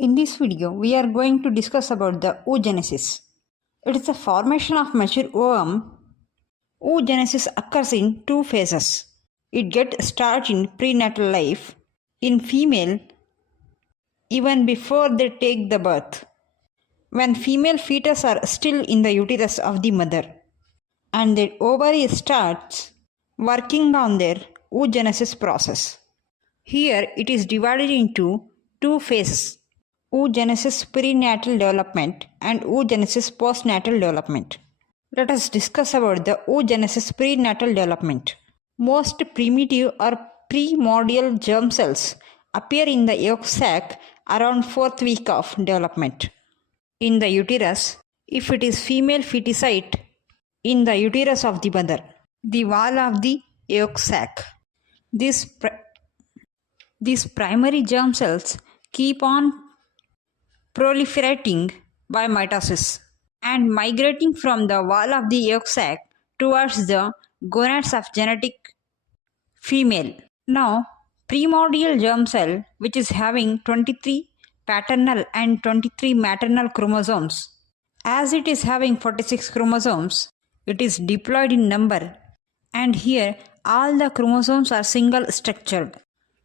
In this video, we are going to discuss about the oogenesis. It is the formation of mature ovum. Oogenesis occurs in two phases. It gets started in prenatal life, in female, even before they take the birth, when female fetus are still in the uterus of the mother, and their ovary starts working on their oogenesis process. Here it is divided into two phases: oogenesis prenatal development and oogenesis postnatal development. Let us discuss about the oogenesis prenatal development. Most primitive or primordial germ cells appear in the yolk sac around 4th week of development. In the uterus, if it is female feticide, in the uterus of the mother, the wall of the yolk sac. These primary germ cells keep on proliferating by mitosis and migrating from the wall of the yolk sac towards the gonads of genetic female. Now, primordial germ cell, which is having 23 paternal and 23 maternal chromosomes, as it is having 46 chromosomes, it is diploid in number, and here all the chromosomes are single structured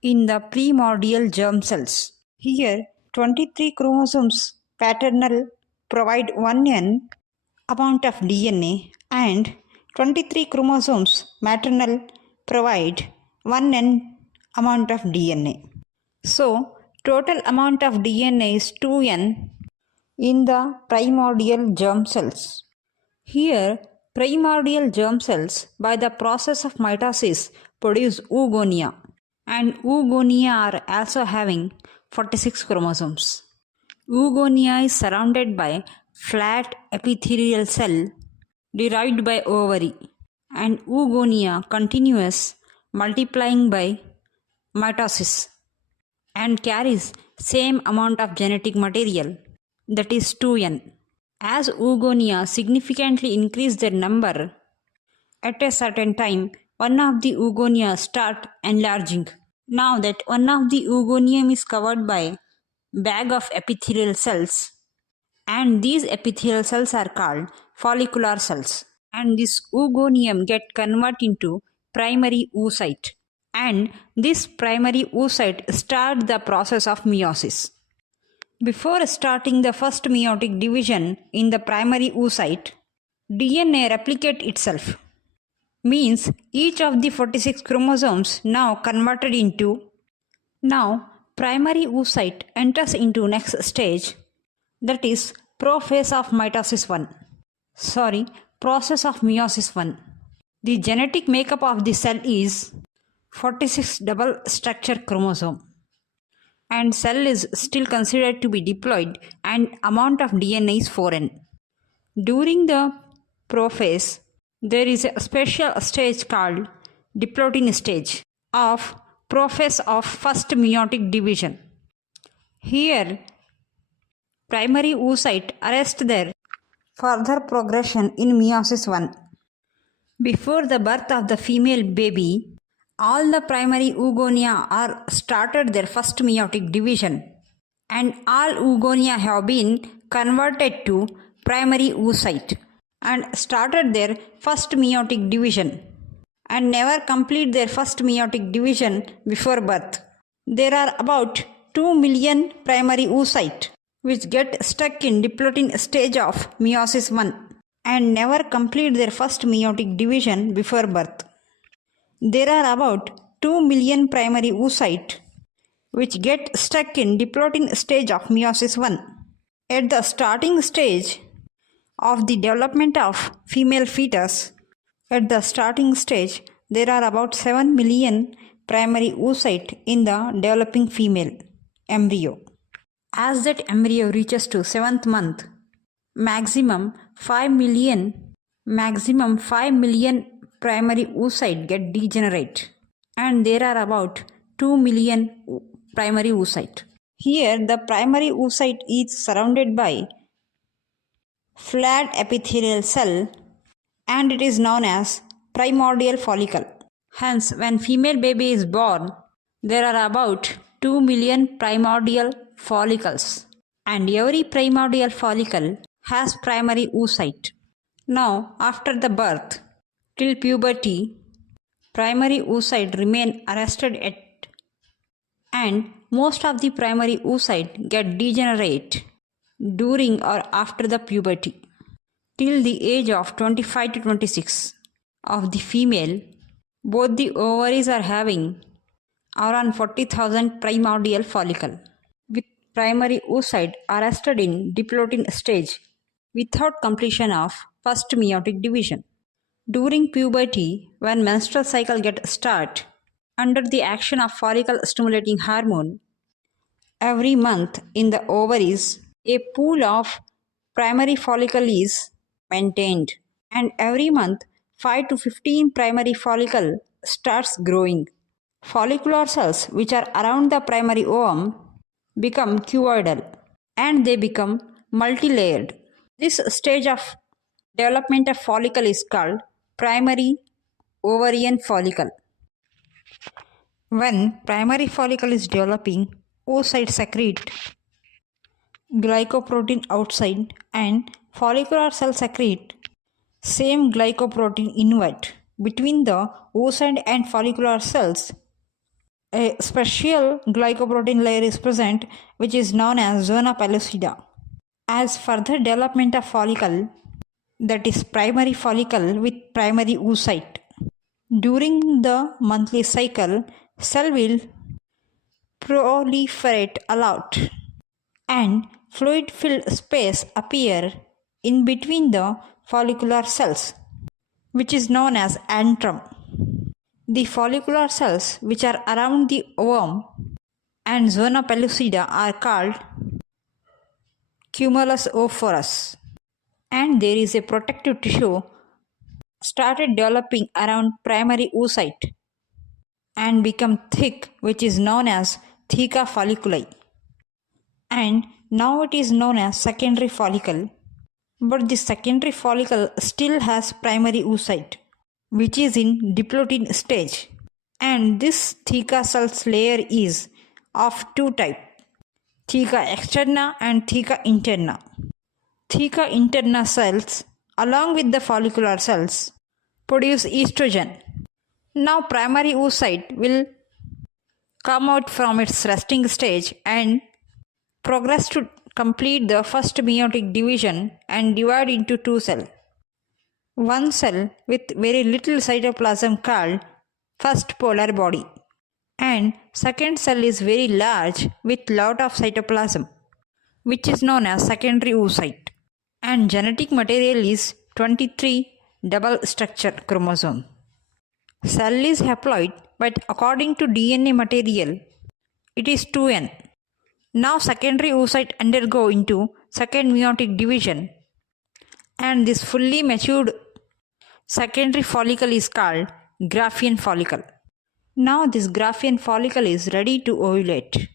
in the primordial germ cells. Here 23 chromosomes paternal provide 1n amount of DNA and 23 chromosomes maternal provide 1n amount of DNA. So total amount of DNA is 2n in the primordial germ cells. Here primordial germ cells by the process of mitosis produce oogonia, and oogonia are also having 46 chromosomes. Oogonia is surrounded by flat epithelial cell derived by ovary, and oogonia continues multiplying by mitosis and carries same amount of genetic material, that is 2n. As oogonia significantly increase their number, at a certain time one of the oogonia start enlarging. Now that one of the oogonium is covered by bag of epithelial cells, and these epithelial cells are called follicular cells, and this oogonium get converted into primary oocyte, and this primary oocyte start the process of meiosis. Before starting the first meiotic division in the primary oocyte, DNA replicate itself. Means each of the 46 chromosomes now converted into. Now primary oocyte enters into next stage, that is process of meiosis 1. The genetic makeup of the cell is 46 double structure chromosome, and cell is still considered to be diploid and amount of DNA is 4n. During the prophase, there is a special stage called diplotin stage of prophase of first meiotic division. Here, primary oocyte arrests their further progression in meiosis 1. Before the birth of the female baby, all the primary oogonia are started their first meiotic division, and all oogonia have been converted to primary oocyte and started their first meiotic division, and never complete their first meiotic division before birth. There are about 2 million primary oocyte which get stuck in diplotin stage of meiosis 1 and never complete their first meiotic division before birth. There are about 2 million primary oocyte which get stuck in diplotin stage of meiosis 1. At the starting stage of the development of female fetus, there are about 7 million primary oocyte in the developing female embryo. As that embryo reaches to 7th month, maximum 5 million primary oocyte get degenerate, and there are about 2 million primary oocyte. Here the primary oocyte is surrounded by flat epithelial cell, and it is known as primordial follicle. Hence, when female baby is born, there are about 2 million primordial follicles, and every primordial follicle has primary oocyte. Now, after the birth till puberty, primary oocyte remain arrested and most of the primary oocyte get degenerate during or after the puberty. Till the age of 25 to 26 of the female, both the ovaries are having around 40,000 primordial follicle, with primary oocyte arrested in diplotin stage without completion of first meiotic division. During puberty, when menstrual cycle gets start, under the action of follicle stimulating hormone, every month in the ovaries, a pool of primary follicle is maintained, and every month 5 to 15 primary follicle starts growing. Follicular cells which are around the primary ovum become cuboidal and they become multi-layered. This stage of development of follicle is called primary ovarian follicle. When primary follicle is developing, oocytes secrete glycoprotein outside and follicular cells secrete same glycoprotein inward. Between the oocyte and follicular cells, a special glycoprotein layer is present which is known as zona pellucida. As further development of follicle, that is primary follicle with primary oocyte. During the monthly cycle, cell will proliferate a lot and fluid-filled space appear in between the follicular cells, which is known as antrum. The follicular cells which are around the ovum and zona pellucida are called cumulus oophorus, and there is a protective tissue started developing around primary oocyte and become thick, which is known as theca folliculi, and now it is known as secondary follicle, but the secondary follicle still has primary oocyte which is in diplotin stage, and this theca cells layer is of two types, theca externa and theca interna. Theca interna cells along with the follicular cells produce estrogen. Now primary oocyte will come out from its resting stage and progress to complete the first meiotic division and divide into two cells. One cell with very little cytoplasm called first polar body, and second cell is very large with lot of cytoplasm which is known as secondary oocyte, and genetic material is 23 double structure chromosome. Cell is haploid, but according to DNA material it is 2n. Now secondary oocyte undergo into second meiotic division, and this fully matured secondary follicle is called Graafian follicle. Now this Graafian follicle is ready to ovulate.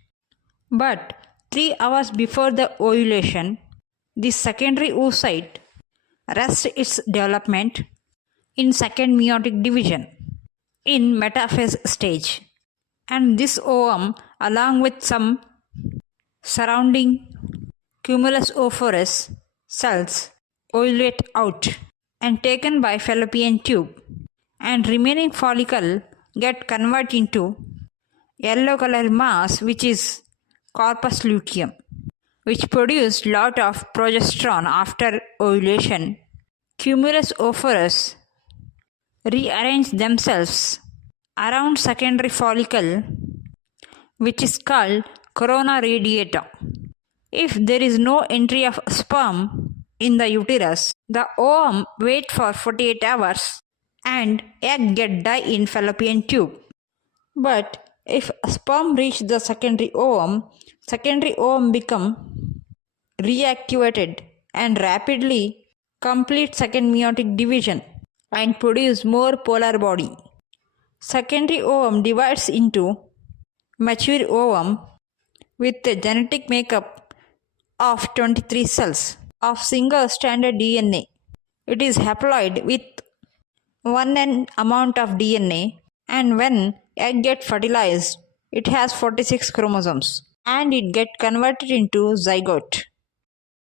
But 3 hours before the ovulation, this secondary oocyte rests its development in second meiotic division in metaphase stage, and this ovum along with some surrounding cumulus oophorus cells ovulate out and taken by fallopian tube, and remaining follicle get converted into yellow color mass which is corpus luteum, which produce lot of progesterone after ovulation. Cumulus oophorus rearrange themselves around secondary follicle which is called corona radiata. If there is no entry of sperm in the uterus, the ovum wait for 48 hours and egg get die in fallopian tube. But if sperm reach the secondary ovum become reactivated and rapidly complete second meiotic division and produce more polar body. Secondary ovum divides into mature ovum with a genetic makeup of 23 cells of single stranded DNA. It is haploid with 1n amount of DNA, and when egg gets fertilized, it has 46 chromosomes. and it get converted into zygote.